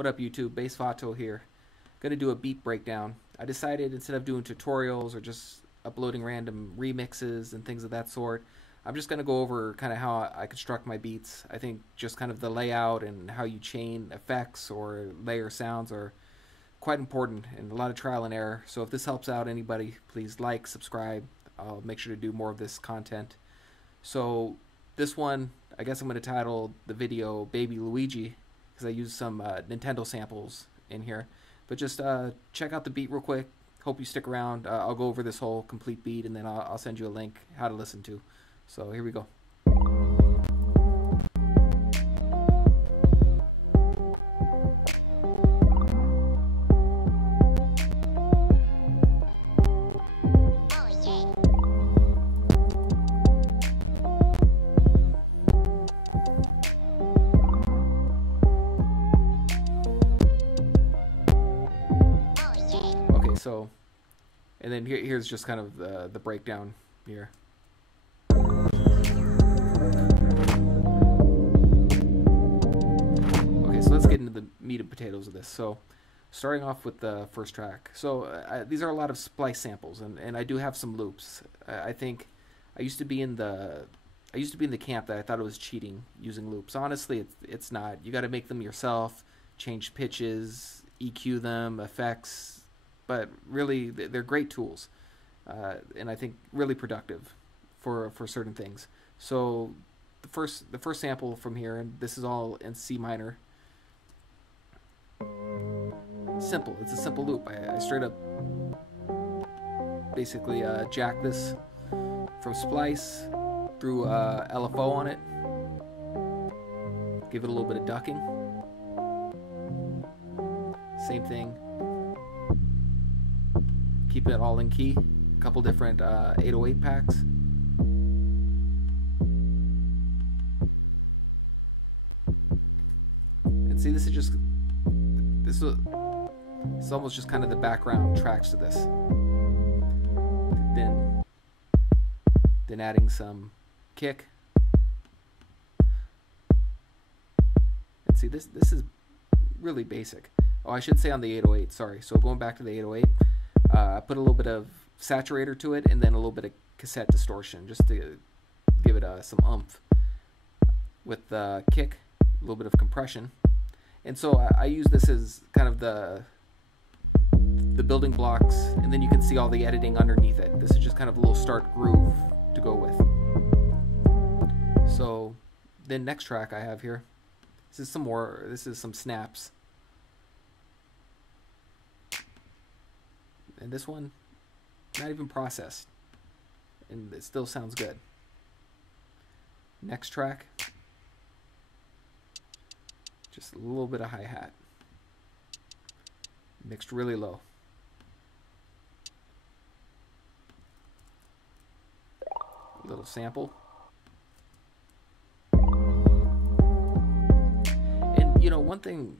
What up YouTube, Bass Vato here. Gonna do a beat breakdown. I decided instead of doing tutorials or just uploading random remixes and things of that sort, I'm just gonna go over kind of how I construct my beats. I think just kind of the layout and how you chain effects or layer sounds are quite important and a lot of trial and error. So if this helps out anybody, please like, subscribe. I'll make sure to do more of this content. So this one, I guess I'm going to title the video Baby Luigi because I used some Nintendo samples in here. But just check out the beat real quick. Hope you stick around. I'll go over this whole complete beat and then I'll send you a link how to listen to. So here we go. So, and then here's just kind of the breakdown here. Okay, so let's get into the meat and potatoes of this. So, starting off with the first track. So, these are a lot of splice samples, and I do have some loops. I think I used to be in the camp that I thought it was cheating using loops. Honestly, it's not. You got to make them yourself, change pitches, EQ them, effects. But really, they're great tools, and I think really productive for certain things. So the first sample from here, and this is all in C minor. Simple. It's a simple loop. I straight up basically jack this from splice, threw LFO on it, give it a little bit of ducking. Same thing. Keep it all in key. A couple different 808 packs. And see, this is almost just kind of the background tracks to this. Then adding some kick. And see, this is really basic. Oh, I should say on the 808. Sorry. So going back to the 808. I put a little bit of saturator to it and then a little bit of cassette distortion just to give it some oomph. With the kick, a little bit of compression. And so I use this as kind of the building blocks, and then you can see all the editing underneath it. This is just kind of a little start groove to go with. So then next track I have here, this is some snaps. And this one, not even processed. And it still sounds good. Next track, just a little bit of hi-hat. Mixed really low. A little sample. And you know, one thing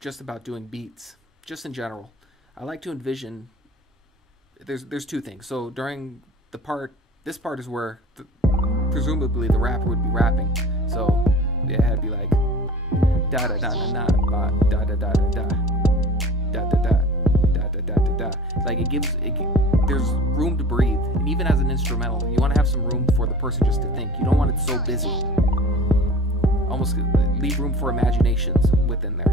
just about doing beats, just in general, I like to envision there's two things. So during this part is where presumably the rapper would be rapping. So it had to be like da da da da da da da da da da da da da da da da. Like there's room to breathe, and even as an instrumental, you want to have some room for the person just to think. You don't want it so busy. Almost leave room for imaginations within there.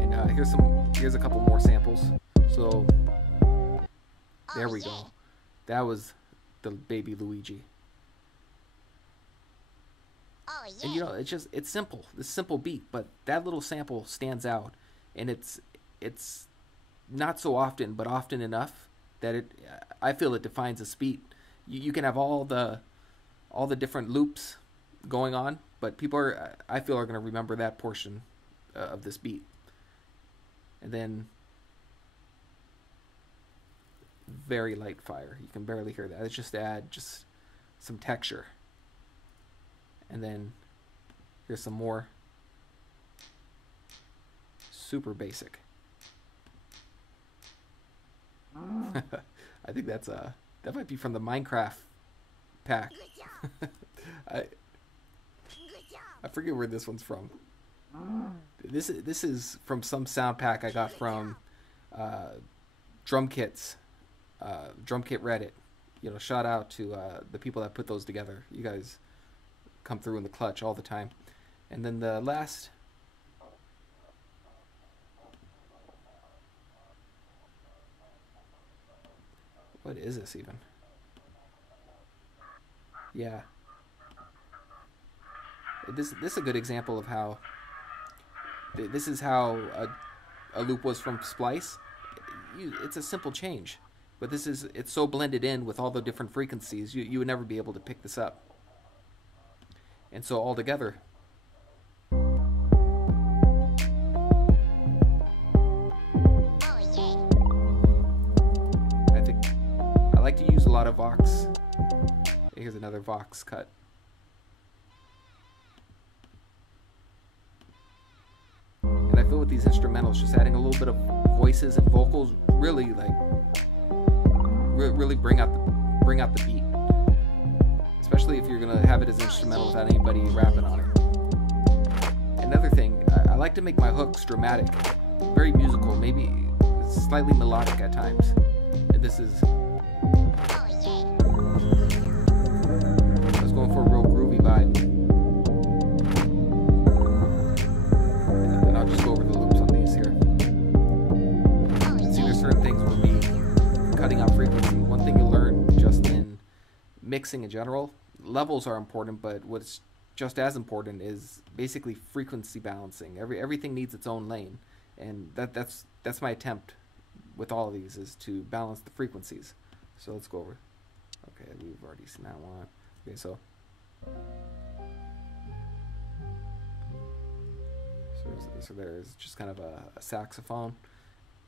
And here's a couple more samples. So there we go. That was the Baby Luigi. And you know, it's simple. This simple beat, but that little sample stands out, and it's not so often, but often enough that I feel it defines a beat. You can have all the different loops going on, but people I feel are going to remember that portion of this beat. And then very light fire. You can barely hear that. It's just to add just some texture. And then here's some more. Super basic. I think that might be from the Minecraft pack. I forget where this one's from. This is from some sound pack I got from drum kits, drum kit Reddit. You know, shout out to the people that put those together. You guys come through in the clutch all the time. And then the last, what is this even? Yeah, this is a good example of how this is how a loop was from splice. It's a simple change, but it's so blended in with all the different frequencies, you would never be able to pick this up. And so all together, I think I like to use a lot of Vox. Here's another Vox cut. And I feel with these instrumentals, just adding a little bit of voices and vocals really really bring out the beat. Especially if you're gonna have it as instrumental without anybody rapping on it. Another thing, I like to make my hooks dramatic, very musical, maybe slightly melodic at times. And this is, I was going for a real groovy vibe. And I'll just go over the loops on these here. See, there's certain things with me cutting out frequency. One thing you learn just in mixing in general, levels are important, but what's just as important is basically frequency balancing. Everything needs its own lane, and that's my attempt with all of these, is to balance the frequencies. So let's go over. Okay, we've already seen that one. Okay, so there's just kind of a saxophone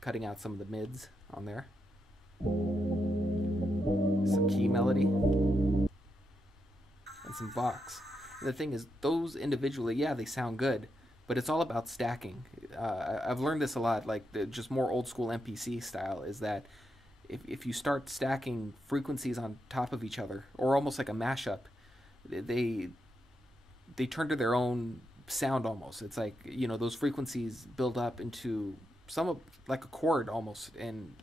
cutting out some of the mids on there. Some key melody and some Vox. And the thing is, those individually, yeah, they sound good, but it's all about stacking. I've learned this a lot, like just more old school MPC style, is that if you start stacking frequencies on top of each other, or almost like a mashup, they turn to their own sound almost. It's like, you know, those frequencies build up into like a chord almost, and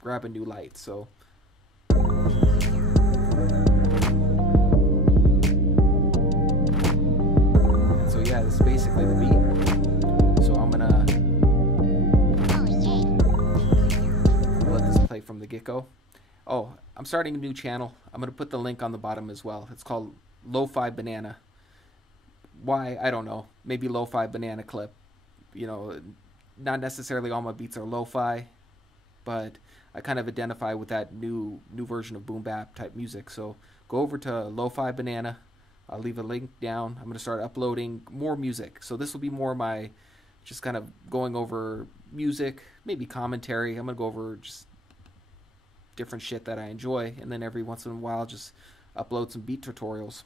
grab a new light. So yeah, this is basically the beat. So I'm gonna let this play from the get-go. Oh, I'm starting a new channel. I'm gonna put the link on the bottom as well. It's called Lo-Fi Banana. Why? I don't know. Maybe Lo-Fi Banana Clip. You know, not necessarily all my beats are lo-fi, but I kind of identify with that new version of boom bap type music. So go over to Lo-Fi Banana. I'll leave a link down. I'm going to start uploading more music. So this will be more my just kind of going over music, maybe commentary. I'm going to go over just different shit that I enjoy, and then every once in a while just upload some beat tutorials.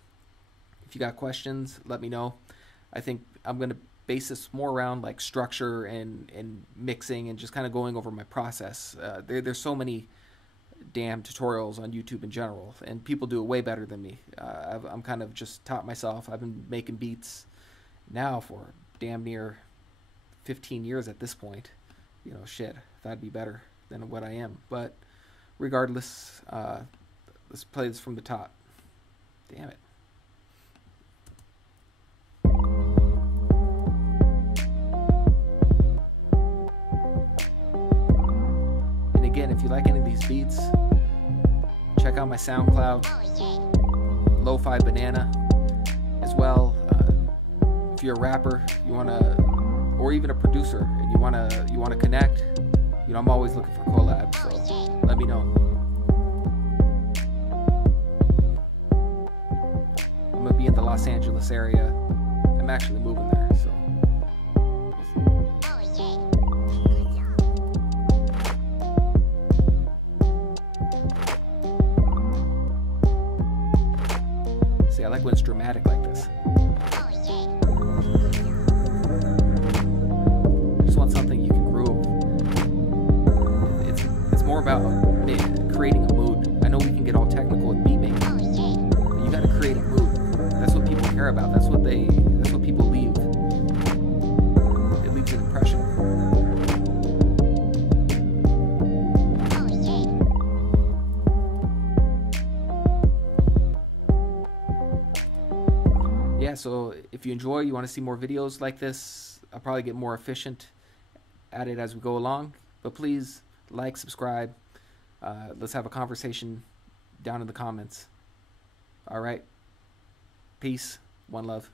If you got questions, let me know. I think I'm going to base this more around like structure and mixing, and just kind of going over my process. There's so many damn tutorials on YouTube in general, and people do it way better than me. I'm kind of just taught myself. I've been making beats now for damn near 15 years at this point. You know, shit, that'd be better than what I am. But regardless, let's play this from the top. Damn it. Again, if you like any of these beats, check out my SoundCloud, Lo-Fi Banana, as well. If you're a rapper, you wanna, or even a producer, and you wanna connect, you know, I'm always looking for collabs. So let me know. I'm gonna be in the Los Angeles area. I'm actually moving there, so. I like when it's dramatic like this. I just want something you can groove. It's more about creating a mood. I know we can get all technical with beat making, but you got to create a mood. That's what people care about. That's what people leave. yeah, so if you enjoy, you want to see more videos like this, I'll probably get more efficient at it as we go along. But please like, subscribe. Let's have a conversation down in the comments. All right. Peace. One love.